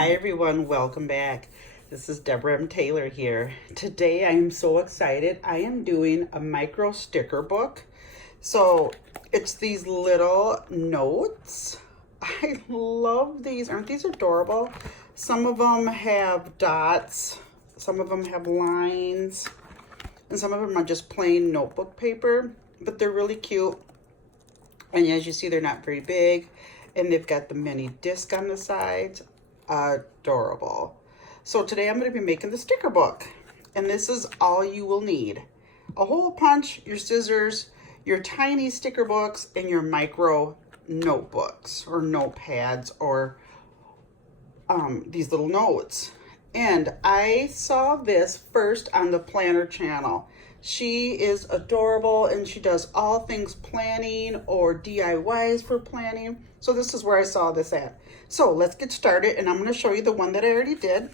Hi everyone, welcome back. This is Deborah M. Taylor here. Today I am so excited. I am doing a micro sticker book. So it's these little notes. I love these. Aren't these adorable? Some of them have dots, some of them have lines, and some of them are just plain notebook paper, but they're really cute. And as you see, they're not very big, and they've got the mini disc on the sides. Adorable. So today I'm going to be making the sticker book, and this is all you will need: a hole punch, your scissors, your tiny sticker books, and your micro notebooks or notepads or these little notes. And I saw this first on the Planner channel. She is adorable and she does all things planning or DIYs for planning. So this is where I saw this at. So let's get started, and I'm going to show you the one that I already did.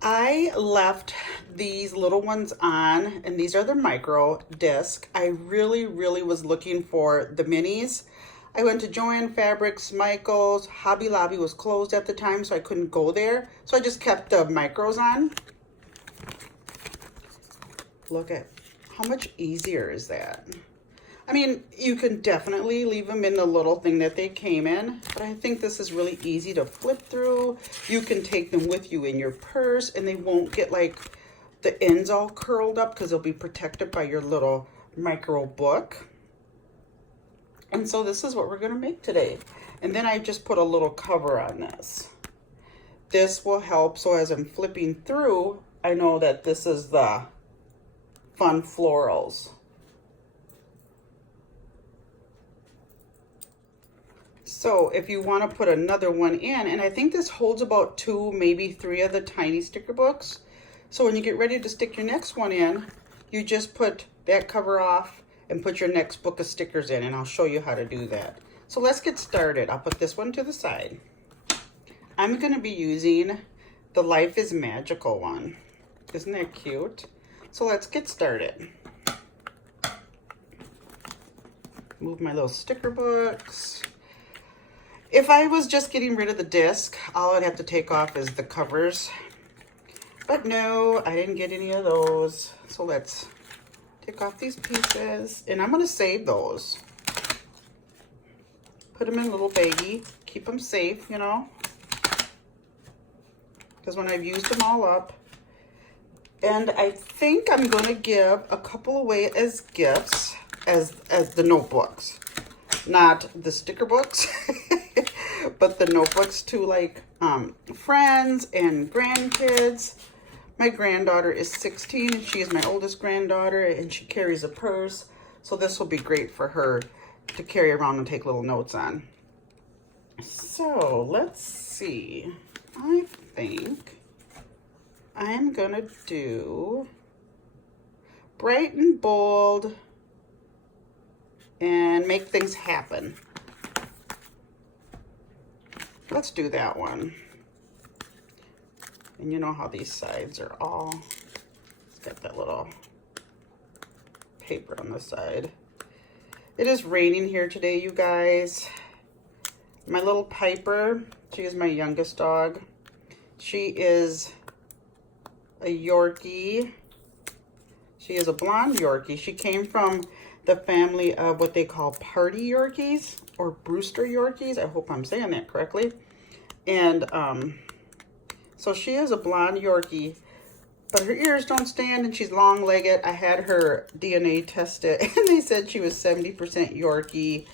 I left these little ones on, and these are the micro disc. I really was looking for the minis. I went to Joann Fabrics, Michaels. Hobby Lobby was closed at the time, so I couldn't go there. So I just kept the micros on. Look at how much easier is that? I mean, you can definitely leave them in the little thing that they came in, but I think this is really easy to flip through. You can take them with you in your purse, and they won't get like the ends all curled up because they'll be protected by your little micro book. And so this is what we're going to make today. And then I just put a little cover on this. This will help, so as I'm flipping through, I know that this is the fun florals. So if you want to put another one in, and I think this holds about 2, maybe 3 of the tiny sticker books. So when you get ready to stick your next one in, you just put that cover off and put your next book of stickers in, and I'll show you how to do that. So let's get started. I'll put this one to the side. I'm going to be using the Life is Magical one. Isn't that cute? So let's get started. Move my little sticker books. If I was just getting rid of the disc, all I'd have to take off is the covers. But no, I didn't get any of those. So let's take off these pieces, and I'm going to save those. Put them in a little baggie. Keep them safe, you know, because when I've used them all up. And I think I'm going to give a couple away as gifts as the notebooks. Not the sticker books, but the notebooks to like friends and grandkids. My granddaughter is 16 and she is my oldest granddaughter, and she carries a purse. So this will be great for her to carry around and take little notes on. So let's see. I think I'm gonna do bright and bold and make things happen. Let's do that one. And you know how these sides are all, it's got that little paper on the side. It is raining here today, you guys. My little Piper, she is my youngest dog. She is a Yorkie. She is a blonde Yorkie. She came from the family of what they call party Yorkies or Brewster Yorkies. I hope I'm saying that correctly. And so she is a blonde Yorkie, but her ears don't stand and she's long-legged. I had her DNA tested and they said she was 70% Yorkie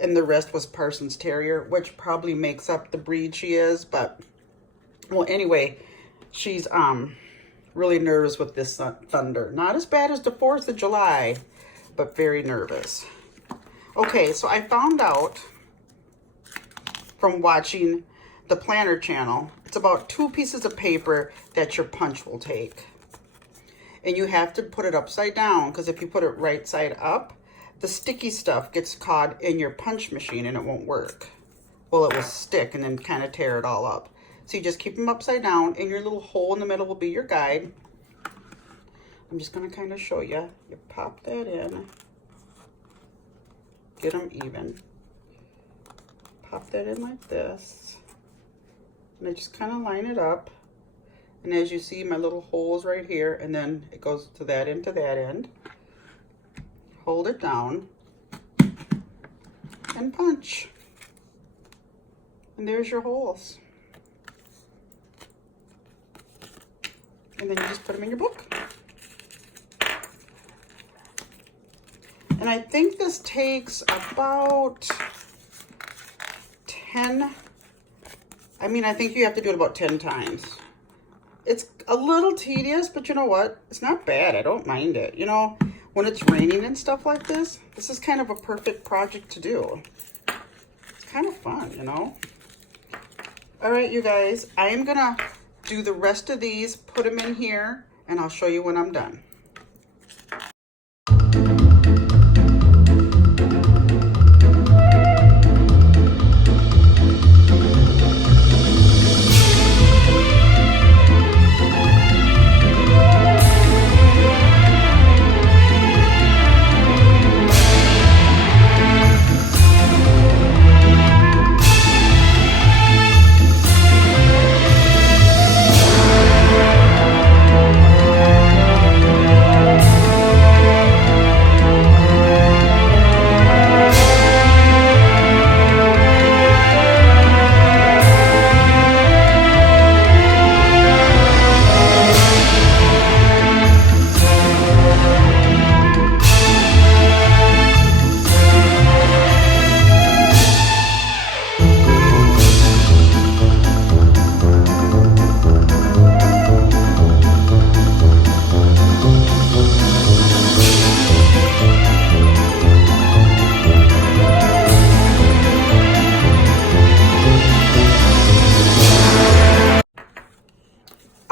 and the rest was Parsons Terrier, which probably makes up the breed she is. But well, anyway, she's really nervous with this thunder. Not as bad as the 4th of July, but very nervous. Okay, so I found out from watching the Planner channel, it's about 2 pieces of paper that your punch will take. And you have to put it upside down, because if you put it right side up, the sticky stuff gets caught in your punch machine and it won't work. Well, it will stick and then kind of tear it all up. So you just keep them upside down, and your little hole in the middle will be your guide. I'm just going to kind of show you. You pop that in. Get them even. pop that in like this. And I just kind of line it up. And as you see, my little holes right here, and then it goes to that end to that end. Hold it down and punch. And there's your holes. And then you just put them in your book. And I think this takes about 10, I think you have to do it about 10 times. It's a little tedious, but you know what? It's not bad. I don't mind it. You know, when it's raining and stuff like this is kind of a perfect project to do. It's kind of fun, you know? All right, you guys, I am gonna do the rest of these, put them in here, and I'll show you when I'm done.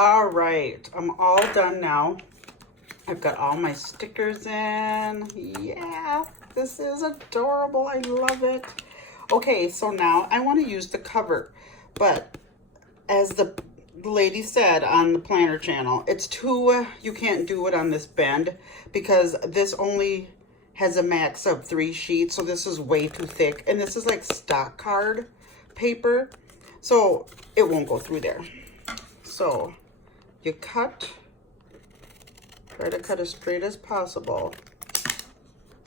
All right, I'm all done now. I've got all my stickers in. Yeah, this is adorable. I love it. Okay, so now I want to use the cover, but as the lady said on the planner channel, it's too, you can't do it on this bend because this only has a max of 3 sheets, so this is way too thick, and this is like stock card paper, so it won't go through there. So you cut, try to cut as straight as possible.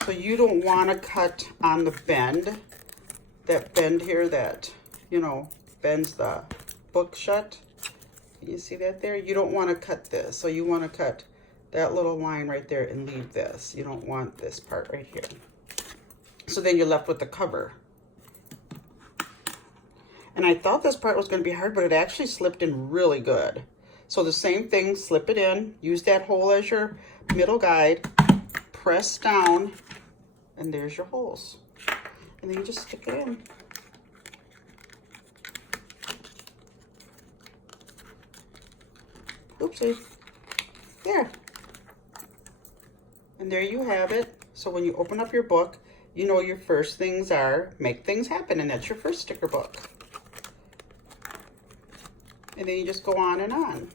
So you don't want to cut on the bend, that bend here that, you know, bends the book shut. Can you see that there? You don't want to cut this. So you want to cut that little line right there and leave this. You don't want this part right here. So then you're left with the cover. And I thought this part was going to be hard, but it actually slipped in really good. So the same thing, slip it in, use that hole as your middle guide, press down, and there's your holes. And then you just stick it in. Oopsie. There. And there you have it. So when you open up your book, you know your first things are make things happen, and that's your first sticker book. And then you just go on and on.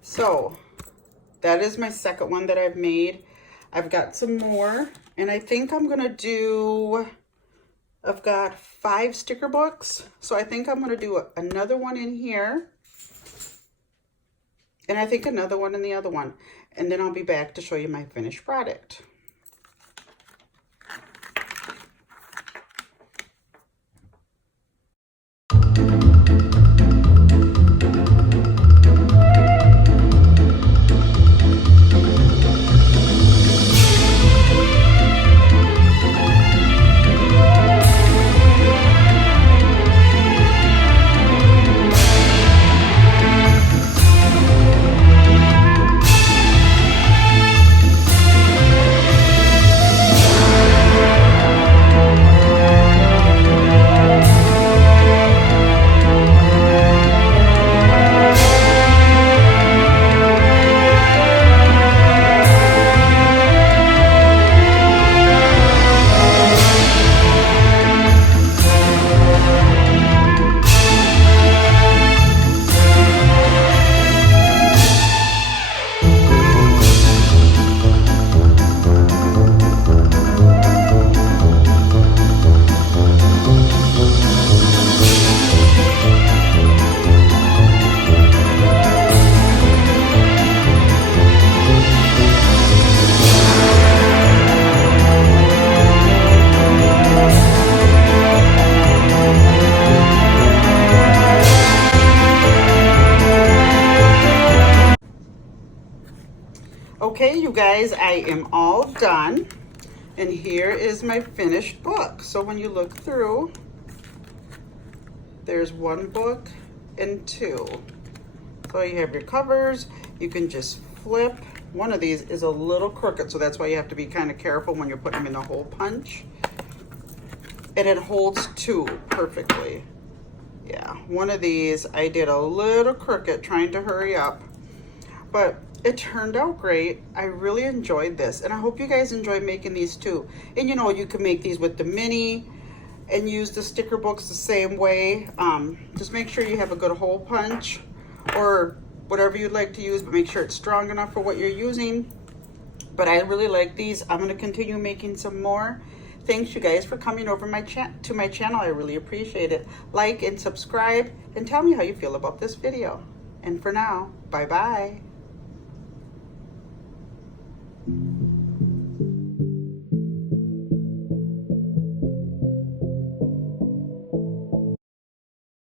So that is my second one that I've made. I've got some more, and I think I'm gonna do, I've got 5 sticker books. So I think I'm gonna do another one in here. And I think another one in the other one. And then I'll be back to show you my finished product. Okay, you guys, I am all done. And here is my finished book. So when you look through, there's one book and two. So you have your covers. You can just flip. One of these is a little crooked, so that's why you have to be kind of careful when you're putting them in a hole punch. And it holds two perfectly. Yeah, one of these I did a little crooked trying to hurry up, but it turned out great. I really enjoyed this, and I hope you guys enjoy making these too. And you know, you can make these with the mini and use the sticker books the same way. Just make sure you have a good hole punch or whatever you'd like to use, but make sure it's strong enough for what you're using. But I really like these. I'm going to continue making some more. Thanks you guys for coming over to my channel. I really appreciate it. Like and subscribe and tell me how you feel about this video. And for now, bye-bye.